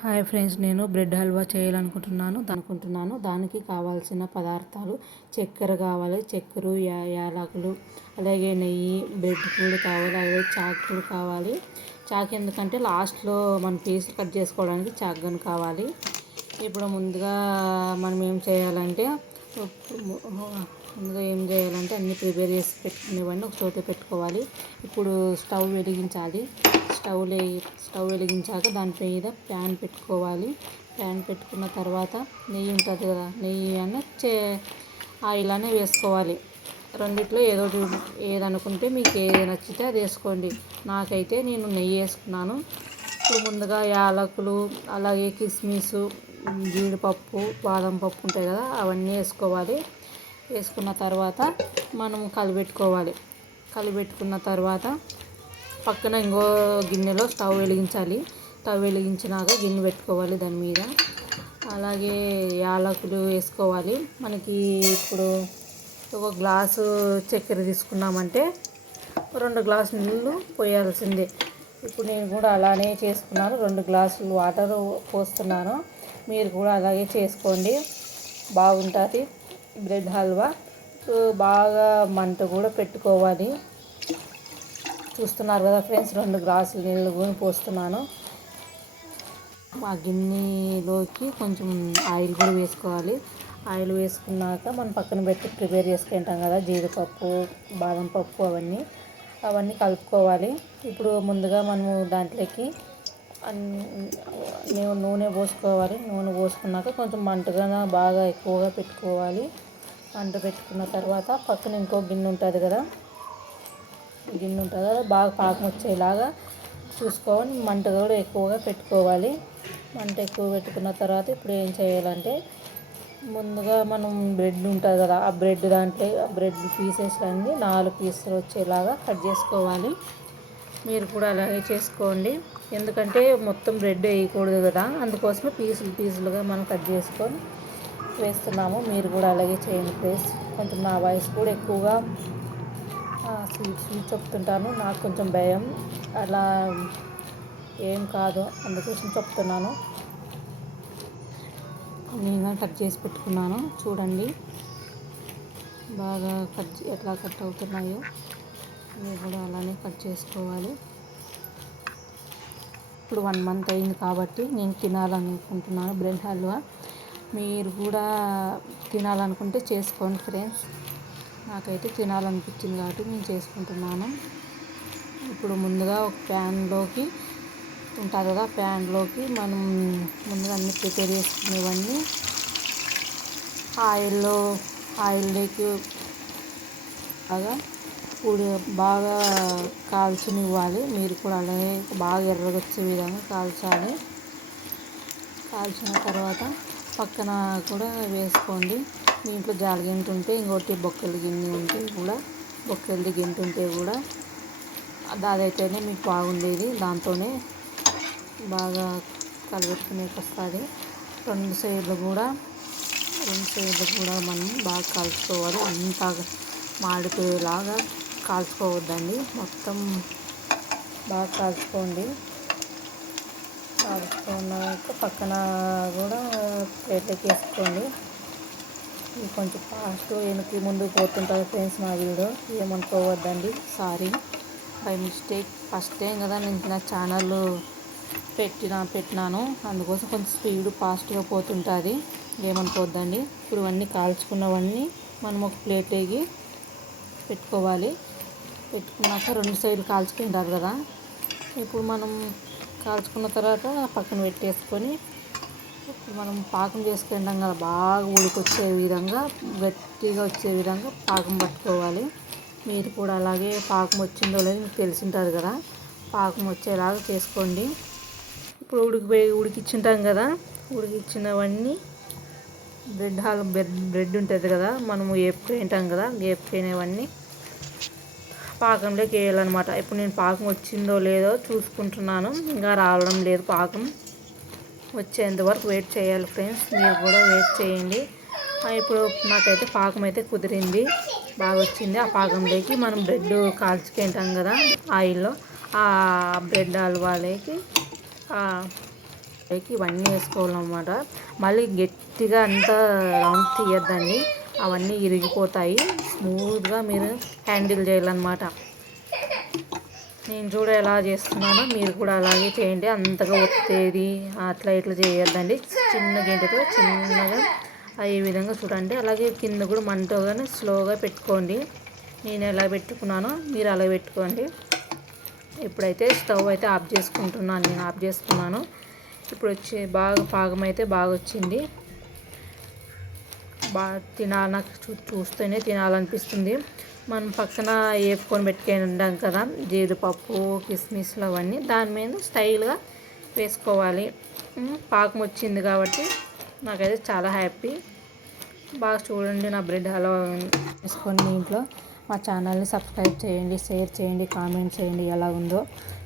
Hi friends, నేను bread halwa చేయాలనుకుంటున్నాను. దానికి కావాల్సిన పదార్థాలు: చక్కెర కావాలి, చక్కెర, యాలకులు, అలాగే నెయ్యి, బ్రెడ్ కూడా కావాలి, అలాగే చాక్ కూడా కావాలి. చాక్ ఎందుకంటే లాస్ట్లో మన పీస్ కట్ చేసుకోవడానికి చాక్ గన్ కావాలి. ఇప్పుడు ముందుగా మనం ఏం చేయాలంటే అన్నీ ప్రిపేర్ చేసి పెట్టుకునేవన్నీ ఒక చోట పెట్టుకోవాలి. ఇప్పుడు స్టవ్ వెలిగించాలి. స్టవ్ వెలిగించాక దాని మీద ప్యాన్ పెట్టుకోవాలి. ప్యాన్ పెట్టుకున్న తర్వాత నెయ్యి ఉంటుంది కదా, నెయ్యి ఆయిల్ అనే వేసుకోవాలి. రెండిట్లో ఏదనుకుంటే మీకు ఏది నచ్చితే అది వేసుకోండి. నాకైతే నేను నెయ్యి వేసుకున్నాను. ఇప్పుడు ముందుగా యాలకులు, అలాగే కిస్మిస్, జీడిపప్పు, బాదం పప్పు ఉంటాయి కదా, అవన్నీ వేసుకోవాలి. వేసుకున్న తర్వాత మనం కలిపెట్టుకోవాలి. కలిపెట్టుకున్న తర్వాత పక్కన ఇంకో గిన్నెలో స్టవ్ వెలిగించాలి. స్టవ్ వెలిగించినాక గిన్నె పెట్టుకోవాలి. దాని మీద అలాగే యాలకులు వేసుకోవాలి. మనకి ఇప్పుడు ఒక గ్లాసు చక్కెర తీసుకున్నామంటే 2 గ్లాసులు నీళ్ళు పోయాల్సిందే. ఇప్పుడు నేను కూడా అలానే చేసుకున్నాను. 2 గ్లాసులు వాటర్ పోస్తున్నాను. మీరు కూడా అలాగే చేసుకోండి, బాగుంటుంది బ్రెడ్ హల్వా. బాగా మంట కూడా పెట్టుకోవాలి. చూస్తున్నారు కదా ఫ్రెండ్స్, 2 గ్లాసులు నీళ్ళు కూడా పోస్తున్నాను. ఆ గిన్నెలోకి కొంచెం ఆయిల్ కూడా వేసుకోవాలి. ఆయిల్ వేసుకున్నాక మనం పక్కన పెట్టి ప్రిపేర్ చేసుకుంటాం కదా, జీడిపప్పు, బాదం పప్పు, అవన్నీ కలుపుకోవాలి. ఇప్పుడు ముందుగా మనము దాంట్లోకి నూనె పోసుకోవాలి. నూనె పోసుకున్నాక కొంచెం మంటగా బాగా ఎక్కువగా పెట్టుకోవాలి. మంట పెట్టుకున్న తర్వాత పక్కన ఇంకో గిన్నె ఉంటుంది కదా, బాగా పాకం వచ్చేలాగా చూసుకోవాలి. మంట కూడా ఎక్కువగా పెట్టుకోవాలి. మంట ఎక్కువ పెట్టుకున్న తర్వాత ఇప్పుడు ఏం చేయాలంటే, ముందుగా మనం బ్రెడ్ ఉంటుంది కదా, ఆ బ్రెడ్ పీసెస్ అన్నీ 4 పీసులు వచ్చేలాగా కట్ చేసుకోవాలి. మీరు కూడా అలాగే చేసుకోండి. ఎందుకంటే మొత్తం బ్రెడ్ వేయకూడదు కదా, అందుకోసమే పీసులుగా మనం కట్ చేసుకొని వేస్తున్నాము. మీరు కూడా అలాగే చేయండి ప్లీజ్. కొంచెం నా వాయిస్ కూడా ఎక్కువగా స్వీట్ చెప్తుంటాను. నాకు కొంచెం భయం, అలా ఏం కాదు, అందుకోసం చెప్తున్నాను. నేను కట్ చేసి పెట్టుకున్నాను, చూడండి బాగా ఎట్లా కట్ అవుతున్నాయో. మీరు కూడా అలానే కట్ చేసుకోవాలి. ఇప్పుడు 1 మంత్ అయింది కాబట్టి నేను తినాలనుకుంటున్నాను బ్రెడ్ హల్వా. మీరు కూడా తినాలనుకుంటే చేసుకోండి ఫ్రెండ్స్. నాకైతే తినాలనిపించింది కాబట్టి నేను చేసుకుంటున్నాను. ఇప్పుడు ముందుగా ఒక ప్యాన్లోకి ఉంటుంది కదా, ప్యాన్లోకి మనం ముందుగా అన్నీ ప్రిపేర్ చేసుకునేవన్నీ ఆయిల్లోకి బాగా కాల్చనివ్వాలి. మీరు కూడా అలాగే బాగా ఎర్రగా వచ్చే విధంగా కాల్చాలి. కాల్చిన తర్వాత పక్కన కూడా వేసుకోండి. మీ ఇంట్లో జాలిగంట ఉంటే, ఇంకోటి బొక్కల గిన్నె ఉంటే కూడా, బొక్కలది గిన్నె ఉంటే కూడా అదైతేనే మీకు బాగుండేది. దాంతోనే బాగా కలిపెట్టుకునేకి వస్తుంది. రెండు సైడ్లు కూడా మనం బాగా కాల్చుకోవాలి. అంతా మాడిపోయేలాగా కాల్చుకోవద్దండి, మొత్తం బాగా కాల్చుకోండి. కాల్చుకున్నాక పక్కన కూడా ప్లేట్లోకి వేసుకోండి. ఇది కొంచెం ఫాస్ట్ వెనక్కి ముందుకు పోతుంటుంది ఫ్రెండ్స్ నా వీడియో, ఏమనుకోవద్దండి, sorry by mistake. First time కదా నేను నా ఛానల్ పెట్టినాను, అందుకోసం కొంచెం స్పీడ్ ఫాస్ట్గా పోతుంటుంది, ఏమనుకోవద్దండి. ఇప్పుడు అన్నీ కాల్చుకున్నవన్నీ మనం ఒక ప్లేట్లోకి పెట్టుకోవాలి. పెట్టుకున్నాక 2 సైడ్లు కాల్చుకుంటారు కదా, ఇప్పుడు మనం కాల్చుకున్న తర్వాత పక్కన పెట్టేసుకొని, ఇప్పుడు మనం పాకం చేసుకుంటాం కదా, బాగా ఉడికొచ్చే విధంగా, గట్టిగా వచ్చే విధంగా పాకం పట్టుకోవాలి. మీరు కూడా అలాగే పాకం వచ్చిందో లేదో మీకు తెలిసి ఉంటుంది కదా, పాకం వచ్చేలాగా చేసుకోండి. ఇప్పుడు ఉడికించుంటాం కదా, ఉడికించినవన్నీ బ్రెడ్ ఉంటుంది కదా, మనము వేపుకుంటాం కదా, వేపుకునేవన్నీ పాకంలోకి వేయాలన్నమాట. ఇప్పుడు నేను పాకం వచ్చిందో లేదో చూసుకుంటున్నాను, ఇంకా రావడం లేదు. పాకం వచ్చేంత వరకు వెయిట్ చేయాలి ఫ్రెండ్స్, మీరు కూడా వెయిట్ చేయండి. ఇప్పుడు నాకైతే పాకం అయితే కుదిరింది, బాగా వచ్చింది. ఆ పాకంలోకి మనం బ్రెడ్ కాల్చుకుంటాం కదా ఆయిల్లో, ఆ బ్రెడ్ హల్వాలోకి పైకి ఇవన్నీ వేసుకోవాలన్నమాట. మళ్ళీ గట్టిగా అంతా రౌండ్ తీయద్దండి, అవన్నీ ఇరిగిపోతాయి. స్మూత్గా మీరు హ్యాండిల్ చేయాలన్నమాట. నేను చూడ ఎలా చేస్తున్నానో మీరు కూడా అలాగే చేయండి. అంతగా ఒత్తేది అట్లా ఇట్లా చేయొద్దండి. చిన్న గంటతో చిన్నగా అయ్యే విధంగా చూడండి. అలాగే కింద కూడా మంటగానే స్లోగా పెట్టుకోండి. నేను ఎలా పెట్టుకున్నానో మీరు అలా పెట్టుకోండి. ఇప్పుడైతే స్టవ్ అయితే ఆఫ్ చేసుకుంటున్నాను. నేను ఆఫ్ చేసుకున్నాను. ఇప్పుడు వచ్చి బాగా పాకం అయితే బాగా వచ్చింది. బాగా తినాలి, నాకు చూస్తేనే తినాలనిపిస్తుంది. మనం పక్కన వేపుకొని పెట్టుకొని ఉంటాం కదా జీడిపప్పు కిస్మిస్లు అవన్నీ, దాని మీద స్టైల్గా వేసుకోవాలి. పాకం వచ్చింది కాబట్టి నాకైతే చాలా హ్యాపీ. బాగా చూడండి నా బ్రెడ్ హల్వా వేసుకొని మీ ఇంట్లో. మా ఛానల్ని సబ్స్క్రైబ్ చేయండి, షేర్ చేయండి, కామెంట్ చేయండి. ఎలా ఉందో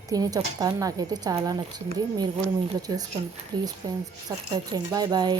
తిని చెప్తాను. నాకైతే చాలా నచ్చింది. మీరు కూడా మీ ఇంట్లో చేసుకోండి ప్లీజ్ ఫ్రెండ్స్. సబ్స్క్రైబ్ చేయండి. Bye bye.